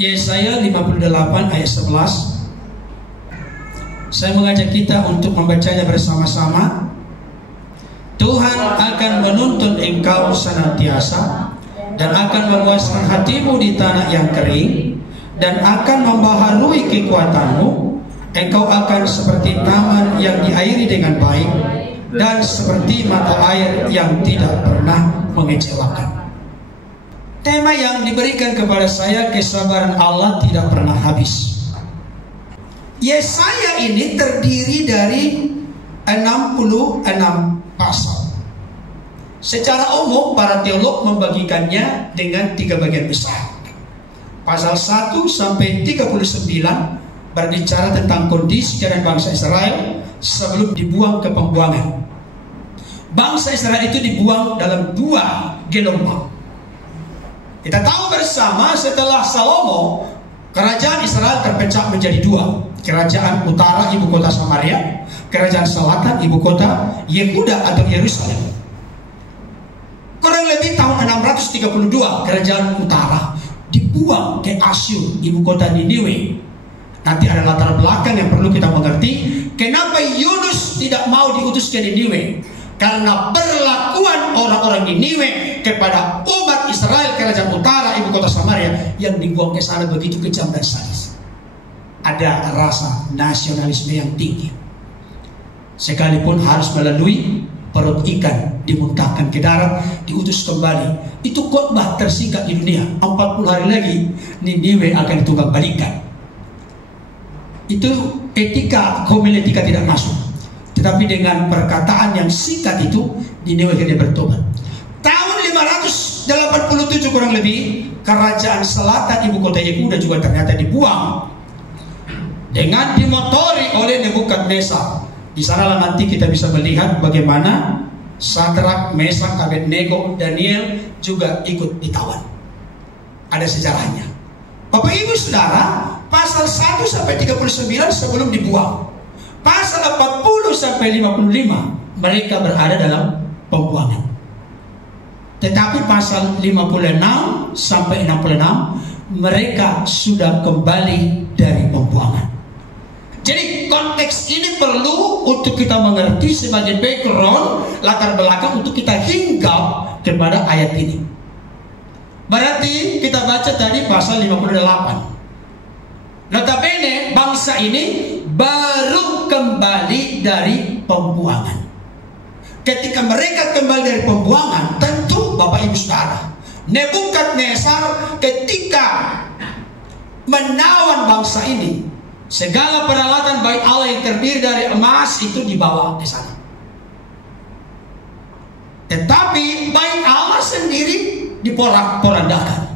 Yesaya 58 ayat 11. Saya mengajak kita untuk membacanya bersama-sama. Tuhan akan menuntun engkau senantiasa dan akan memuaskan hatimu di tanah yang kering, dan akan membaharui kekuatanmu. Engkau akan seperti taman yang diairi dengan baik, dan seperti mata air yang tidak pernah mengecewakan. Tema yang diberikan kepada saya, kesabaran Allah tidak pernah habis. Yesaya ini terdiri dari 66 pasal. Secara umum para teolog membagikannya dengan 3 bagian besar. Pasal 1 sampai 39 berbicara tentang kondisi dan bangsa Israel sebelum dibuang ke pembuangan. Bangsa Israel itu dibuang dalam 2 gelombang. Kita tahu bersama setelah Salomo, kerajaan Israel terpecah menjadi 2. Kerajaan utara ibu kota Samaria, kerajaan selatan ibu kota Yehuda atau Yerusalem. Kurang lebih tahun 632 kerajaan utara dibuang ke Asyur, ibu kota Niniwe. Nanti ada latar belakang yang perlu kita mengerti. Kenapa Yunus tidak mau diutus ke Niniwe? Karena perlakuan orang-orang Niniwe kepada umat Israel kerajaan utara ibu kota Samaria yang dibuang ke sana begitu kejam dan sadis. Ada rasa nasionalisme yang tinggi. Sekalipun harus melalui perut ikan, dimuntahkan ke darat, diutus kembali. Itu khotbah tersingkat di dunia. 40 hari lagi Niniwe akan ditumbang balikan. Itu etika homiletika tidak masuk. Tetapi dengan perkataan yang singkat itu, Niniwe akhirnya bertobat. Tahun 587 kurang lebih, kerajaan selatan ibu kota Yehuda juga ternyata dibuang dengan dimotori oleh Nebukadnezar. Di sanalah nanti kita bisa melihat bagaimana Sadrak, Mesak, Abednego, Daniel juga ikut ditawan. Ada sejarahnya. Bapak Ibu Saudara, pasal 1 sampai 39 sebelum dibuang. Pasal 40 sampai 55 mereka berada dalam pembuangan. Tetapi pasal 56 sampai 66 mereka sudah kembali dari pembuangan. Jadi konteks ini perlu untuk kita mengerti sebagai background, latar belakang untuk kita hinggap kepada ayat ini. Berarti kita baca tadi pasal 58. Notabene bangsa ini baru kembali dari pembuangan. Ketika mereka kembali dari pembuangan, tentu Bapak Ibu Saudara, Nebukadnezar ketika menawan bangsa ini, segala peralatan bait Allah yang terdiri dari emas itu dibawa ke sana. Tetapi bait Allah sendiri diporak-porandakan,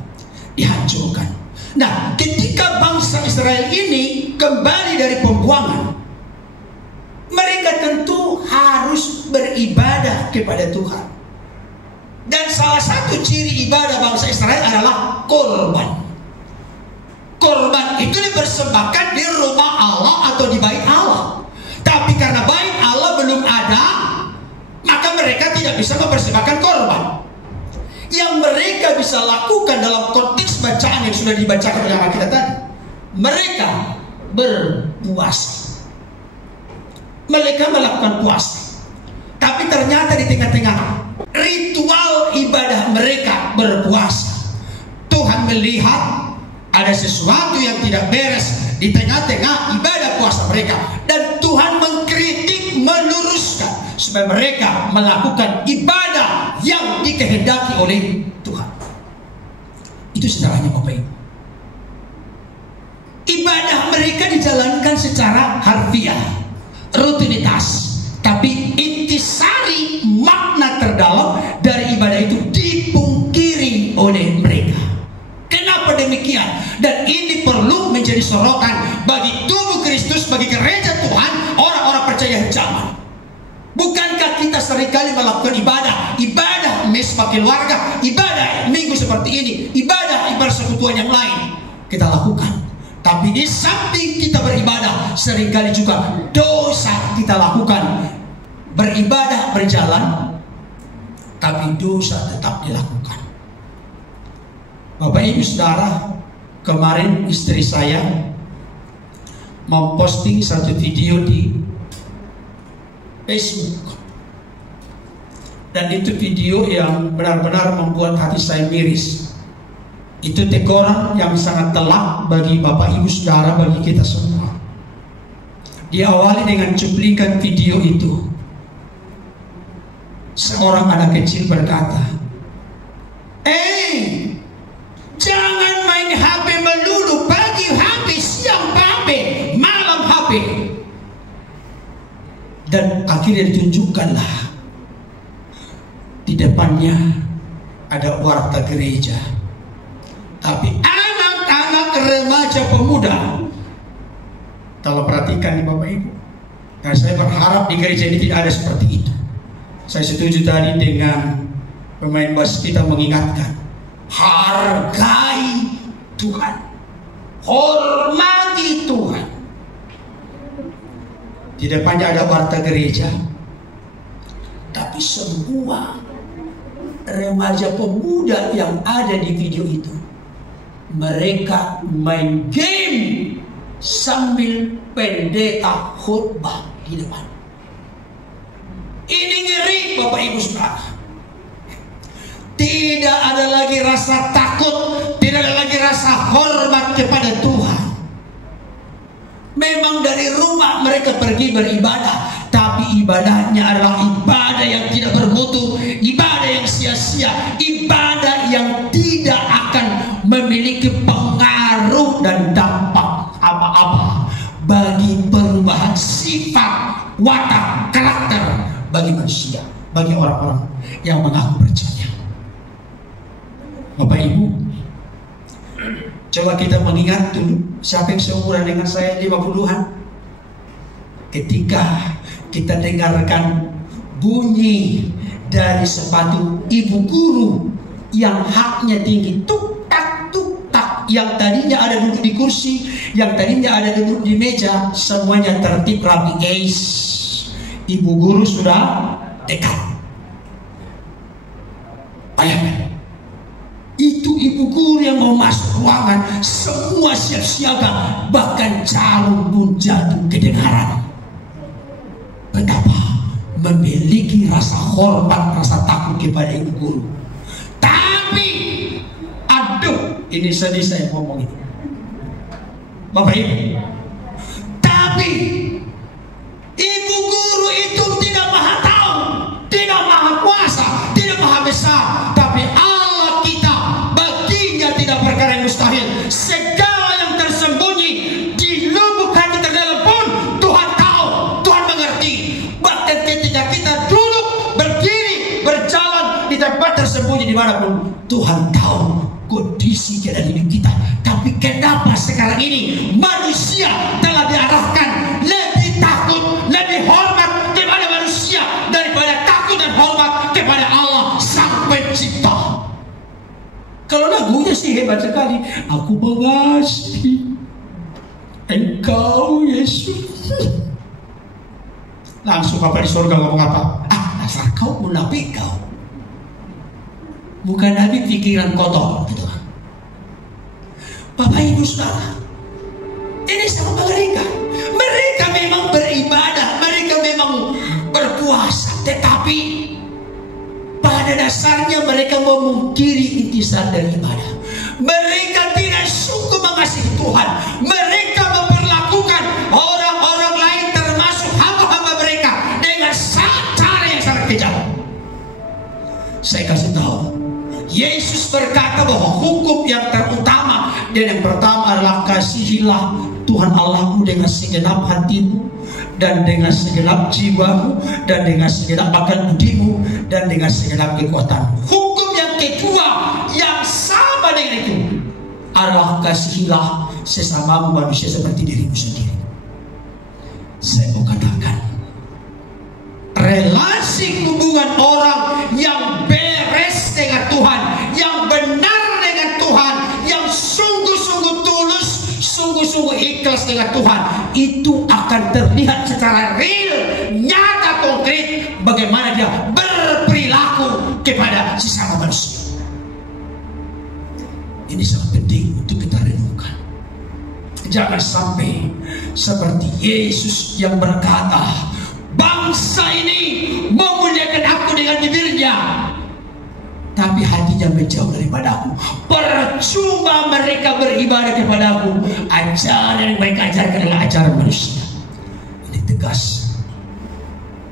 dihancurkan. Nah, ketika bangsa Israel ini kembali dari pembuangan, mereka tentu harus beribadah kepada Tuhan. Dan salah satu ciri ibadah bangsa Israel adalah korban. Korban itu dipersembahkan di rumah Allah atau di bait Allah. Tapi karena bait Allah belum ada, maka mereka tidak bisa mempersembahkan korban. Yang mereka bisa lakukan dalam konteks bacaan yang sudah dibacakan oleh kita tadi, mereka berpuasa. Mereka melakukan puasa. Tapi ternyata di tengah-tengah ritual ibadah mereka berpuasa, Tuhan melihat ada sesuatu yang tidak beres di tengah-tengah ibadah puasa mereka. Dan Tuhan mengkritik, meluruskan supaya mereka melakukan ibadah yang dikehendaki oleh Tuhan. Itu sejarahnya Bapak Ibu. Ibadah mereka dijalankan secara harfiah, rutinitas. Tapi intisari makna terdalam dari ibadah itu dipungkiri oleh mereka. Kenapa demikian? Dan ini perlu menjadi sorotan bagi tubuh Kristus, bagi gereja Tuhan, orang-orang percaya zaman. Bukankah kita seringkali melakukan ibadah mesbah keluarga, ibadah minggu seperti ini, ibadah persekutuan yang lain kita lakukan. Tapi di samping kita beribadah, seringkali juga dosa kita lakukan. Beribadah berjalan, tapi dosa tetap dilakukan. Bapak Ibu Saudara, Kemarin istri saya memposting satu video di Facebook, dan itu video yang benar-benar membuat hati saya miris. Itu teguran yang sangat telak bagi Bapak Ibu Saudara, bagi kita semua. Diawali dengan cuplikan video itu. Seorang anak kecil berkata, jangan main HP melulu, pagi HP, siang HP, malam HP. Dan akhirnya ditunjukkanlah di depannya ada warta gereja, tapi anak-anak remaja pemuda. Kalau perhatikan nih Bapak Ibu, dan saya berharap di gereja ini tidak ada seperti itu. Saya setuju tadi dengan pemain bass kita mengingatkan, hargai Tuhan, hormati Tuhan. Di depannya ada warta gereja, tapi semua remaja pemuda yang ada di video itu, mereka main game sambil pendeta khutbah di depan. Ini ngeri Bapak Ibu Saudara. Tidak ada lagi rasa takut, tidak ada lagi rasa hormat kepada Tuhan. Memang dari rumah mereka pergi beribadah, tapi ibadahnya adalah ibadah yang tidak bermutu, ibadah yang sia-sia, ibadah yang tidak akan memiliki pengaruh dan dampak apa-apa bagi perubahan sifat, watak, karakter bagi manusia, bagi orang-orang yang mengaku percaya. Bapak Ibu, coba kita mengingat dulu, siapa yang seumuran dengan saya 50-an, ketika kita dengarkan bunyi dari sepatu ibu guru yang haknya tinggi, tuk tak, yang tadinya ada duduk di kursi, yang tadinya ada duduk di meja, semuanya tertib rapi. Ibu guru sudah dekat. Bayangkan, itu ibu guru yang mau masuk ruangan, semua siap siaga, bahkan jarum pun jatuh kedengaran. Betapa memiliki rasa hormat, rasa takut kepada ibu guru. Tapi, aduh, ini sedih saya ngomong ini, Bapak Ibu. Tapi ibu guru itu tidak maha tahu, tidak maha kuasa, tidak maha besar, tapi Allah kita, baginya tidak perkara yang mustahil. Segala yang tersembunyi di lubuk hati terdalam pun Tuhan tahu, Tuhan mengerti. Bahkan ketika kita duduk, berdiri, berjalan di tempat tersembunyi dimanapun, Tuhan tahu kondisi keadaan hidup kita. Tapi kenapa sekarang ini manusia telah diarahkan lebih takut, lebih hormat kepada manusia daripada takut dan hormat kepada Allah Sang Pencipta? Kalau lagunya sih hebat sekali, aku mengasihi Engkau Yesus. Langsung Bapak di surga ngomong apa? Dasar kau munafik kau. Bukan nabi pikiran kotor gitu. Bapak Ibu Saudara, ini sangat mengerikan. Mereka memang beribadah, mereka memang berpuasa, tetapi pada dasarnya mereka memungkiri intisar dari ibadah. Mereka tidak sungguh mengasihi Tuhan. Mereka memperlakukan orang-orang lain termasuk hamba-hamba mereka dengan cara yang sangat kejam. Saya kasih tahu, Yesus berkata bahwa hukum yang terutama dan yang pertama adalah kasihilah Tuhan Allahmu dengan segenap hatimu, dan dengan segenap jiwamu, dan dengan segenap akal budimu, dan dengan segenap kekuatanmu. Hukum yang kedua yang sama dengan itu adalah kasihilah sesamamu manusia seperti dirimu sendiri. Saya mau katakan, relasi hubungan orang yang beres dengan Tuhan, yang benar dengan Tuhan, yang sungguh-sungguh tulus, sungguh-sungguh ikhlas dengan Tuhan, itu akan terlihat secara real, nyata, konkret bagaimana dia berperilaku kepada sesama manusia. Ini sangat penting untuk kita renungkan. Jangan sampai seperti Yesus yang berkata, bangsa ini memuliakan aku dengan bibirnya, tapi hatinya menjauh daripada aku. Percuma mereka beribadah kepada aku. Ajaran yang mereka ajarkan adalah ajaran manusia. Ini tegas.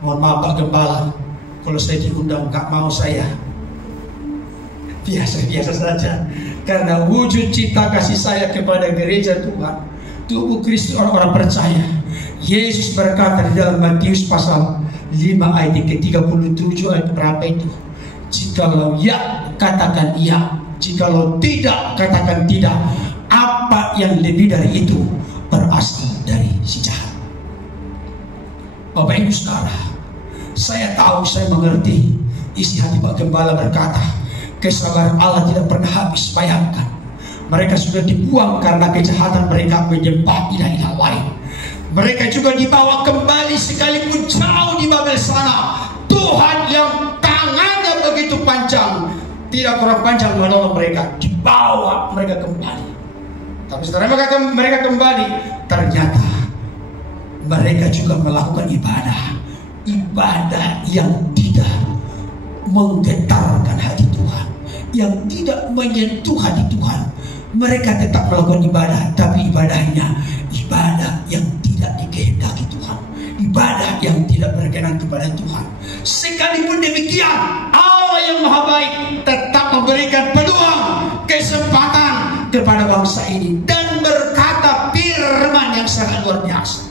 Mohon maaf Pak Gembala, kalau saya diundang gak mau saya. Biasa-biasa saja. Karena wujud cinta kasih saya kepada gereja Tuhan, tubuh Kristus, orang-orang percaya. Yesus berkata di dalam Matius pasal 5 ayat ke-37 ayat berapa itu? Jikalau ya, katakan iya. Jikalau tidak, katakan tidak. Apa yang lebih dari itu berasal dari si jahat. Bapak Ibu Saudara, saya tahu, saya mengerti isi hati Pak Gembala berkata, kesabaran Allah tidak pernah habis. Bayangkan, mereka sudah dibuang karena kejahatan mereka menyembah ilah-ilah lain. Mereka juga dibawa kembali sekalipun jauh di Babel sana. Tuhan yang tangannya begitu panjang, tidak kurang panjang menolong mereka, dibawa mereka kembali. Tapi setelah mereka kembali, ternyata mereka juga melakukan ibadah yang tidak menggetarkan hati Tuhan, yang tidak menyentuh hati Tuhan. Mereka tetap melakukan ibadah, tapi ibadahnya ibadah yang tidak dikehendaki Tuhan, ibadah yang tidak berkenan kepada Tuhan. Sekalipun demikian, Allah yang Maha Baik tetap memberikan peluang, kesempatan kepada bangsa ini, dan berkata firman yang sangat luar biasa.